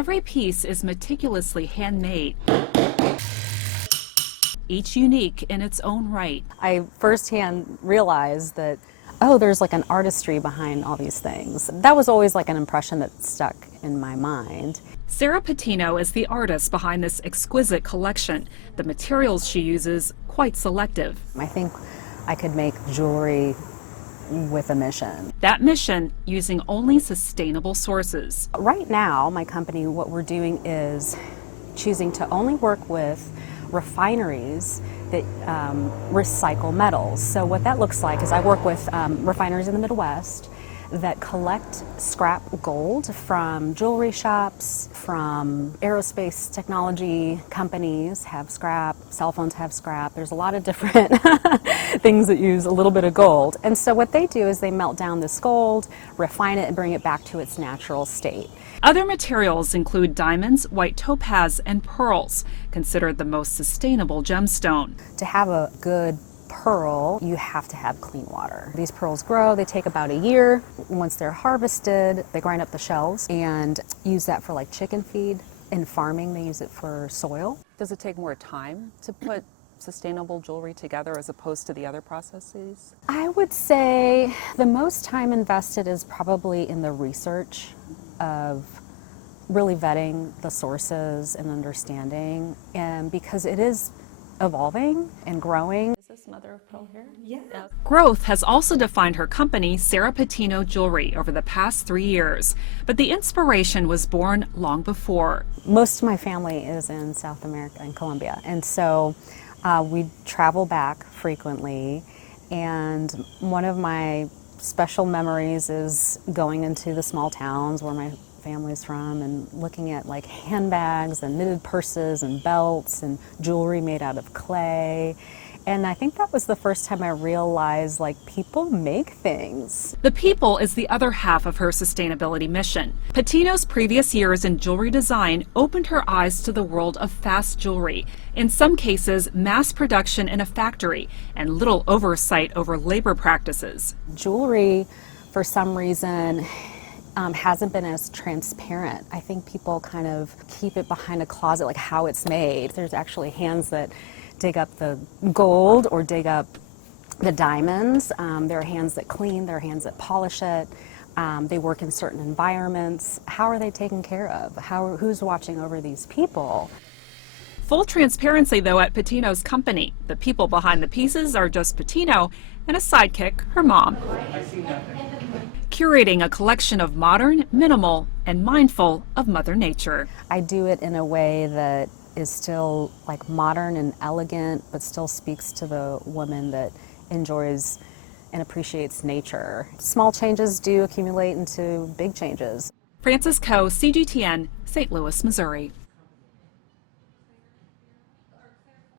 Every piece is meticulously handmade, each unique in its own right. I firsthand realized that, oh, there's like an artistry behind all these things. That was always like an impression that stuck in my mind. Sara Patino is the artist behind this exquisite collection. The materials she uses, quite selective. I think I could make jewelry with a mission. That mission, using only sustainable sources. Right now, my company, what we're doing is choosing to only work with refineries that recycle metals. So what that looks like is I work with refineries in the Midwest that collect scrap gold from jewelry shops, from aerospace technology companies have scrap, cell phones have scrap. There's a lot of different things that use a little bit of gold. And so what they do is they melt down this gold, refine it, and bring it back to its natural state. Other materials include diamonds, white topaz, and pearls, considered the most sustainable gemstone. To have a good pearl, you have to have clean water. These pearls grow, they take about a year. Once they're harvested, they grind up the shells and use that for like chicken feed. In farming, they use it for soil. Does it take more time to put sustainable jewelry together as opposed to the other processes? I would say the most time invested is probably in the research of really vetting the sources and understanding, and because it is evolving and growing. Is this mother of pearl here? Yeah. Growth has also defined her company, Sara Patino Jewelry, over the past 3 years. But the inspiration was born long before. Most of my family is in South America, in Colombia, and so we travel back frequently, and one of my special memories is going into the small towns where my family's from and looking at like handbags and knitted purses and belts and jewelry made out of clay. And I think that was the first time I realized like people make things. The people is the other half of her sustainability mission. Patino's previous years in jewelry design opened her eyes to the world of fast jewelry. In some cases, mass production in a factory and little oversight over labor practices. Jewelry, for some reason, hasn't been as transparent. I think people kind of keep it behind a closet, like how it's made. There's actually hands that dig up the gold or dig up the diamonds. There are hands that clean, there are hands that polish it. They work in certain environments. How are they taken care of? Who's watching over these people? Full transparency, though, at Patino's company. The people behind the pieces are just Patino and a sidekick, her mom. Curating a collection of modern, minimal, and mindful of Mother Nature. I do it in a way that is still like modern and elegant, but still speaks to the woman that enjoys and appreciates nature. Small changes do accumulate into big changes. Frances Coe, CGTN, St. Louis, Missouri.